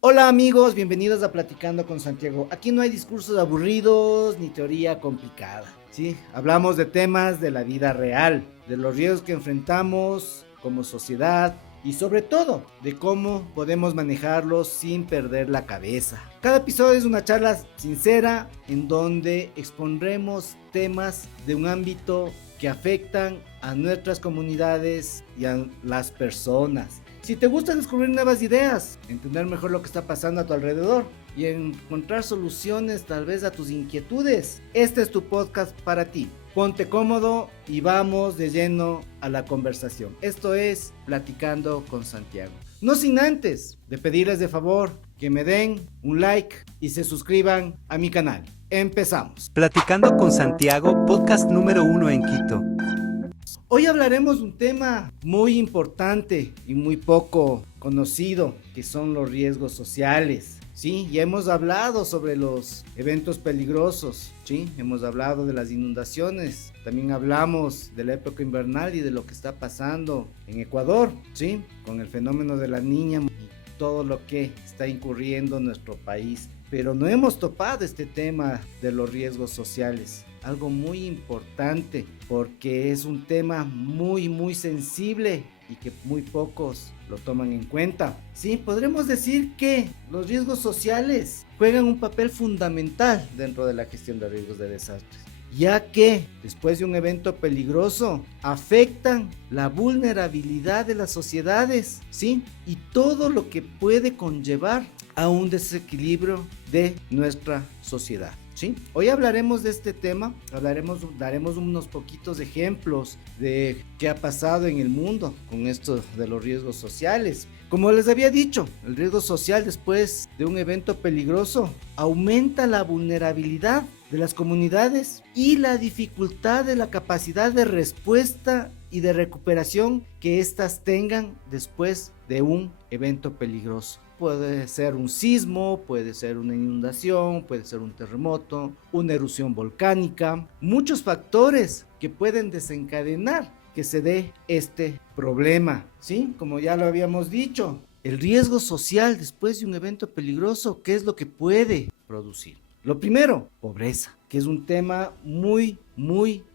Hola amigos, bienvenidos a Platicando con Santiago. Aquí no hay discursos aburridos ni teoría complicada, ¿sí? Hablamos de temas de la vida real, de los riesgos que enfrentamos como sociedad y sobre todo de cómo podemos manejarlos sin perder la cabeza. Cada episodio es una charla sincera en donde expondremos temas de un ámbito que afectan a nuestras comunidades y a las personas. Si te gusta descubrir nuevas ideas, entender mejor lo que está pasando a tu alrededor y encontrar soluciones tal vez a tus inquietudes, este es tu podcast para ti. Ponte cómodo y vamos de lleno a la conversación. Esto es Platicando con Santiago. No sin antes de pedirles de favor que me den un like y se suscriban a mi canal. Empezamos. Platicando con Santiago, podcast número 1 en Quito. Hoy hablaremos de un tema muy importante y muy poco conocido, que son los riesgos sociales. Sí, ya hemos hablado sobre los eventos peligrosos, sí, hemos hablado de las inundaciones, también hablamos de la época invernal y de lo que está pasando en Ecuador, sí, con el fenómeno de la Niña y todo lo que está incurriendo en nuestro país. Pero no hemos topado este tema de los riesgos sociales, algo muy importante porque es un tema muy sensible y que muy pocos lo toman en cuenta. Sí, podremos decir que los riesgos sociales juegan un papel fundamental dentro de la gestión de riesgos de desastres, ya que después de un evento peligroso afectan la vulnerabilidad de las sociedades, ¿sí? Y todo lo que puede conllevar a un desequilibrio de nuestra sociedad, ¿sí? Hoy hablaremos de este tema, daremos unos poquitos ejemplos de qué ha pasado en el mundo con esto de los riesgos sociales. Como les había dicho, el riesgo social después de un evento peligroso aumenta la vulnerabilidad de las comunidades y la dificultad de la capacidad de respuesta y de recuperación que éstas tengan después de un evento peligroso. Puede ser un sismo, puede ser una inundación, puede ser un terremoto, una erupción volcánica, muchos factores que pueden desencadenar que se dé este problema, ¿sí? Como ya lo habíamos dicho, el riesgo social después de un evento peligroso, ¿qué es lo que puede producir? Lo primero, pobreza, que es un tema muy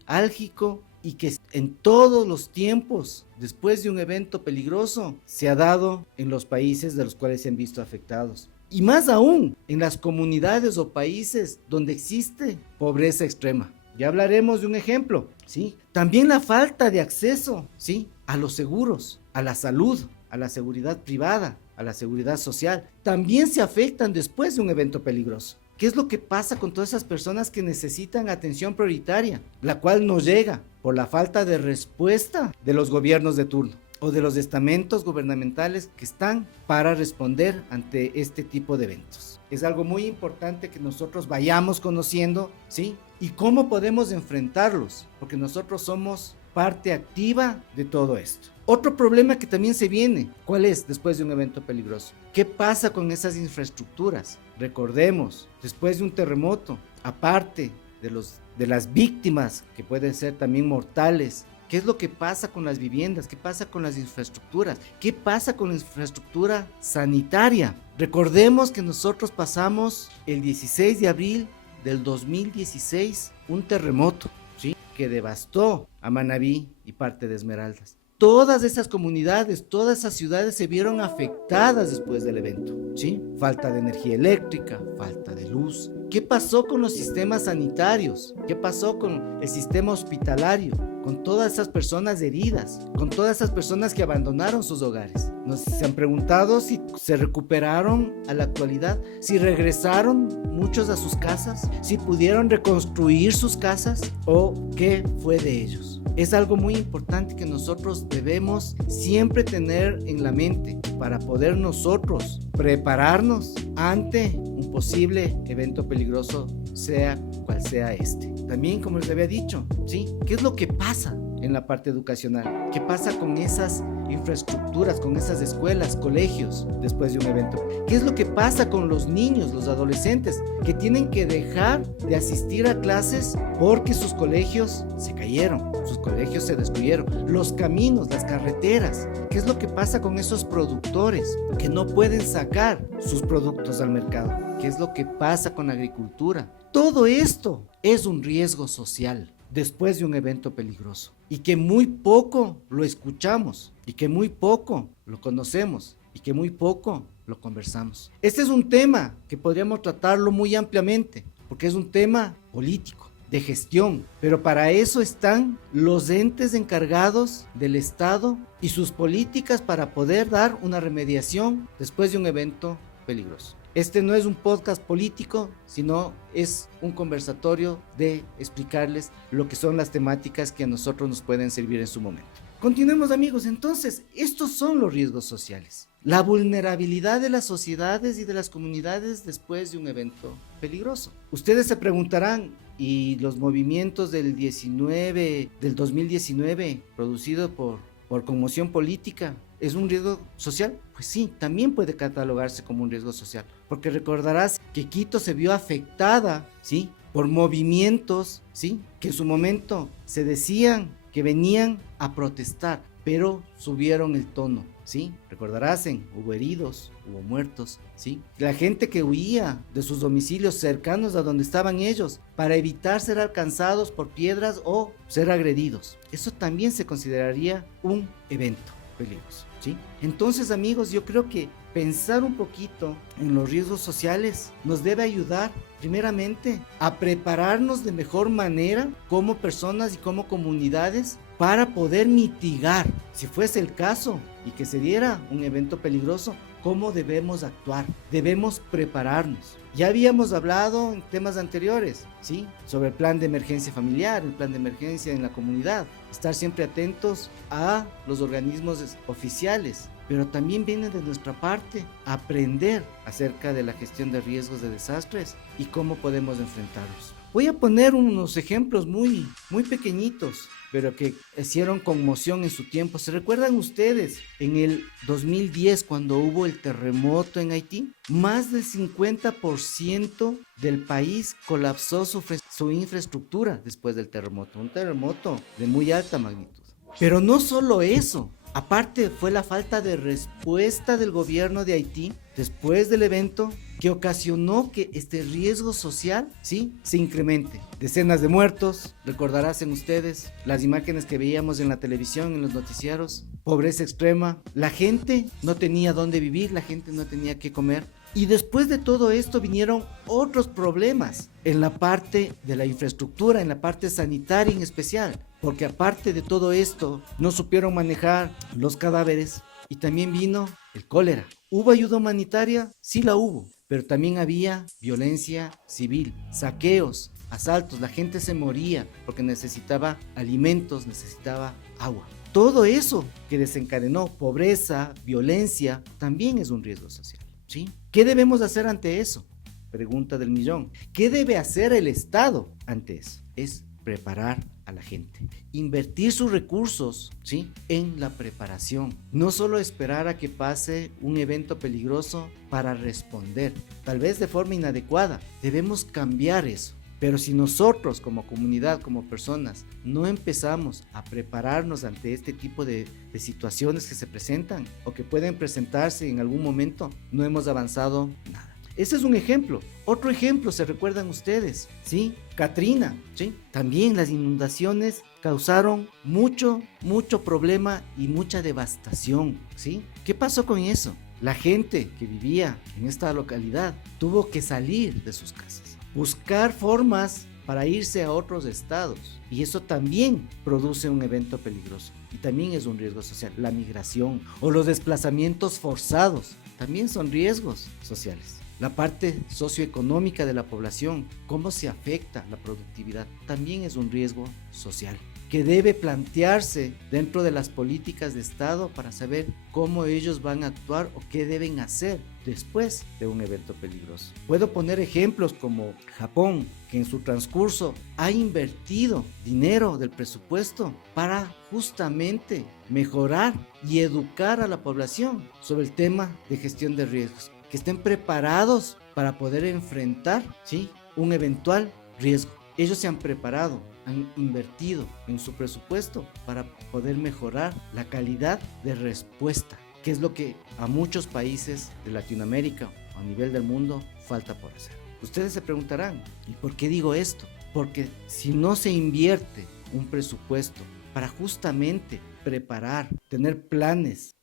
álgico y que en todos los tiempos, después de un evento peligroso, se ha dado en los países de los cuales se han visto afectados. Y más aún, en las comunidades o países donde existe pobreza extrema. Ya hablaremos de un ejemplo, ¿sí? También la falta de acceso, ¿sí? A los seguros, a la salud, a la seguridad privada, a la seguridad social, también se afectan después de un evento peligroso. ¿Qué es lo que pasa con todas esas personas que necesitan atención prioritaria, la cual no llega por la falta de respuesta de los gobiernos de turno o de los estamentos gubernamentales que están para responder ante este tipo de eventos? Es algo muy importante que nosotros vayamos conociendo, ¿sí? Y cómo podemos enfrentarlos, porque nosotros somos parte activa de todo esto. Otro problema que también se viene, ¿cuál es después de un evento peligroso? ¿Qué pasa con esas infraestructuras? Recordemos, después de un terremoto, aparte de las víctimas que pueden ser también mortales, ¿qué es lo que pasa con las viviendas? ¿Qué pasa con las infraestructuras? ¿Qué pasa con la infraestructura sanitaria? Recordemos que nosotros pasamos el 16 de abril del 2016 un terremoto, ¿sí? Que devastó a Manabí y parte de Esmeraldas. Todas esas comunidades, todas esas ciudades se vieron afectadas después del evento, ¿sí? Falta de energía eléctrica, falta de luz. ¿Qué pasó con los sistemas sanitarios? ¿Qué pasó con el sistema hospitalario? Con todas esas personas heridas, con todas esas personas que abandonaron sus hogares. Nos se han preguntado si se recuperaron a la actualidad, si regresaron muchos a sus casas, si pudieron reconstruir sus casas o qué fue de ellos. Es algo muy importante que nosotros debemos siempre tener en la mente para poder nosotros prepararnos ante un posible evento peligroso, sea cual sea este. También, como les había dicho, ¿sí? ¿Qué es lo que pasa en la parte educacional? ¿Qué pasa con esas infraestructuras, con esas escuelas, colegios, después de un evento? ¿Qué es lo que pasa con los niños, los adolescentes, que tienen que dejar de asistir a clases porque sus colegios se cayeron, sus colegios se destruyeron, los caminos, las carreteras? ¿Qué es lo que pasa con esos productores que no pueden sacar sus productos al mercado? ¿Qué es lo que pasa con la agricultura? Todo esto es un riesgo social después de un evento peligroso, y que muy poco lo escuchamos, y que muy poco lo conocemos, y que muy poco lo conversamos. Este es un tema que podríamos tratarlo muy ampliamente, porque es un tema político, de gestión, pero para eso están los entes encargados del Estado y sus políticas para poder dar una remediación después de un evento peligroso. Este no es un podcast político, sino es un conversatorio de explicarles lo que son las temáticas que a nosotros nos pueden servir en su momento. Continuemos, amigos. Entonces, estos son los riesgos sociales. La vulnerabilidad de las sociedades y de las comunidades después de un evento peligroso. Ustedes se preguntarán, ¿y los movimientos del 2019 producidos por conmoción política es un riesgo social? Pues sí, también puede catalogarse como un riesgo social, porque recordarás que Quito se vio afectada, ¿sí?, por movimientos, ¿sí?, que en su momento se decían que venían a protestar, pero subieron el tono, ¿sí? Recordarás, hubo heridos, hubo muertos, ¿sí? La gente que huía de sus domicilios cercanos a donde estaban ellos para evitar ser alcanzados por piedras o ser agredidos. Eso también se consideraría un evento peligroso, ¿sí? Entonces, amigos, yo creo que pensar un poquito en los riesgos sociales nos debe ayudar primeramente a prepararnos de mejor manera como personas y como comunidades para poder mitigar, si fuese el caso y que se diera un evento peligroso, cómo debemos actuar. Debemos prepararnos. Ya habíamos hablado en temas anteriores, ¿sí?, sobre el plan de emergencia familiar, el plan de emergencia en la comunidad, estar siempre atentos a los organismos oficiales, pero también viene de nuestra parte aprender acerca de la gestión de riesgos de desastres y cómo podemos enfrentarlos. Voy a poner unos ejemplos muy pequeñitos, pero que hicieron conmoción en su tiempo. ¿Se recuerdan ustedes en el 2010 cuando hubo el terremoto en Haití? Más del 50% del país colapsó su infraestructura después del terremoto, un terremoto de muy alta magnitud. Pero no solo eso, aparte fue la falta de respuesta del gobierno de Haití después del evento que ocasionó que este riesgo social, ¿sí?, se incremente. Decenas de muertos, recordarán ustedes las imágenes que veíamos en la televisión, en los noticiarios, pobreza extrema, la gente no tenía dónde vivir, la gente no tenía qué comer. Y después de todo esto vinieron otros problemas en la parte de la infraestructura, en la parte sanitaria en especial, porque aparte de todo esto no supieron manejar los cadáveres y también vino el cólera. ¿Hubo ayuda humanitaria? Sí la hubo, pero también había violencia civil, saqueos, asaltos, la gente se moría porque necesitaba alimentos, necesitaba agua. Todo eso que desencadenó pobreza, violencia, también es un riesgo social, ¿sí? ¿Qué debemos hacer ante eso? Pregunta del millón. ¿Qué debe hacer el Estado ante eso? Es preparar a la gente, invertir sus recursos, ¿sí?, en la preparación, no solo esperar a que pase un evento peligroso para responder, tal vez de forma inadecuada. Debemos cambiar eso. Pero si nosotros como comunidad, como personas, no empezamos a prepararnos ante este tipo de situaciones que se presentan o que pueden presentarse en algún momento, no hemos avanzado nada. Ese es un ejemplo. Otro ejemplo, ¿se recuerdan ustedes? ¿Sí? Katrina, ¿sí? También las inundaciones causaron mucho problema y mucha devastación, ¿sí? ¿Qué pasó con eso? La gente que vivía en esta localidad tuvo que salir de sus casas, buscar formas para irse a otros estados, y eso también produce un evento peligroso y también es un riesgo social. La migración o los desplazamientos forzados también son riesgos sociales. La parte socioeconómica de la población, cómo se afecta la productividad, también es un riesgo social. que debe plantearse dentro de las políticas de Estado para saber cómo ellos van a actuar o qué deben hacer después de un evento peligroso. Puedo poner ejemplos como Japón, que en su transcurso ha invertido dinero del presupuesto para justamente mejorar y educar a la población sobre el tema de gestión de riesgos, que estén preparados para poder enfrentar, ¿sí?, un eventual riesgo. Ellos se han preparado, han invertido en su presupuesto para poder mejorar la calidad de respuesta, que es lo que a muchos países de Latinoamérica o a nivel del mundo falta por hacer. Ustedes se preguntarán, ¿y por qué digo esto? Porque si no se invierte un presupuesto para justamente preparar, tener planes,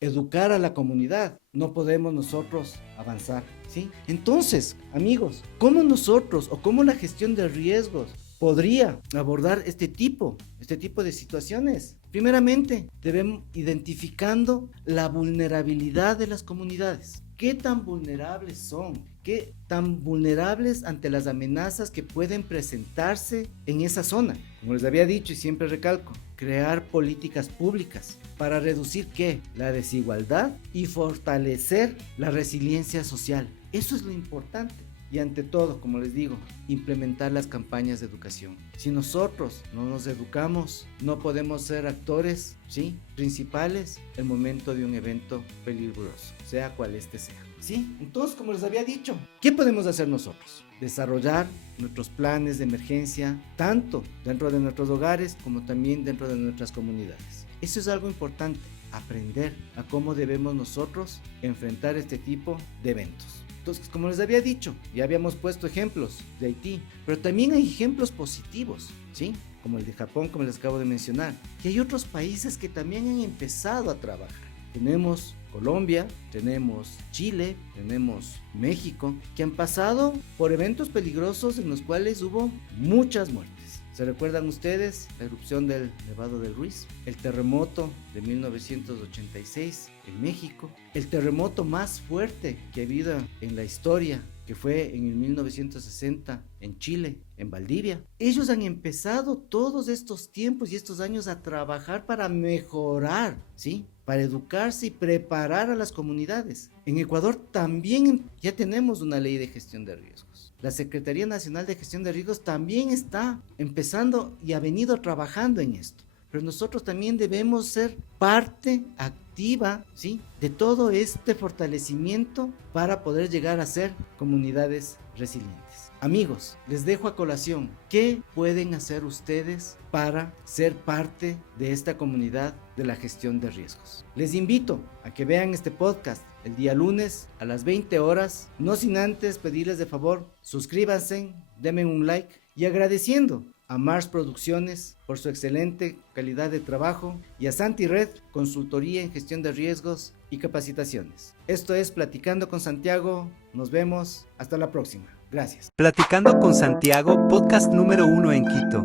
educar a la comunidad, no podemos nosotros avanzar, ¿sí? Entonces, amigos, ¿cómo nosotros o cómo la gestión de riesgos podría abordar este tipo de situaciones? Primeramente, debemos identificando la vulnerabilidad de las comunidades. ¿Qué tan vulnerables son? ¿Qué tan vulnerables ante las amenazas que pueden presentarse en esa zona? Como les había dicho y siempre recalco, crear políticas públicas para reducir ¿qué? La desigualdad y fortalecer la resiliencia social. Eso es lo importante. Y ante todo, como les digo, implementar las campañas de educación. Si nosotros no nos educamos, no podemos ser actores, ¿sí?, principales en el momento de un evento peligroso, sea cual este sea. ¿Sí? Entonces, como les había dicho, ¿qué podemos hacer nosotros? Desarrollar nuestros planes de emergencia, tanto dentro de nuestros hogares como también dentro de nuestras comunidades. Eso es algo importante, aprender a cómo debemos nosotros enfrentar este tipo de eventos. Entonces, como les había dicho, ya habíamos puesto ejemplos de Haití, pero también hay ejemplos positivos, ¿sí?, como el de Japón, como les acabo de mencionar, y hay otros países que también han empezado a trabajar. Tenemos Colombia, tenemos Chile, tenemos México, que han pasado por eventos peligrosos en los cuales hubo muchas muertes. ¿Se recuerdan ustedes la erupción del Nevado del Ruiz? El terremoto de 1986 en México, el terremoto más fuerte que ha habido en la historia, que fue en el 1960 en Chile, en Valdivia. Ellos han empezado todos estos tiempos y estos años a trabajar para mejorar, ¿sí?, para educarse y preparar a las comunidades. En Ecuador también ya tenemos una ley de gestión de riesgos. La Secretaría Nacional de Gestión de Riesgos también está empezando y ha venido trabajando en esto. Pero nosotros también debemos ser parte activa, ¿sí?, de todo este fortalecimiento para poder llegar a ser comunidades resilientes. Amigos, les dejo a colación, ¿qué pueden hacer ustedes para ser parte de esta comunidad de la gestión de riesgos? Les invito a que vean este podcast el día lunes a las 20 horas, no sin antes pedirles de favor, suscríbanse, denme un like y agradeciendo a Mars Producciones por su excelente calidad de trabajo y a Santi Red, consultoría en gestión de riesgos y capacitaciones. Esto es Platicando con Santiago, nos vemos, hasta la próxima. Gracias. Platicando con Santiago, podcast número 1 en Quito.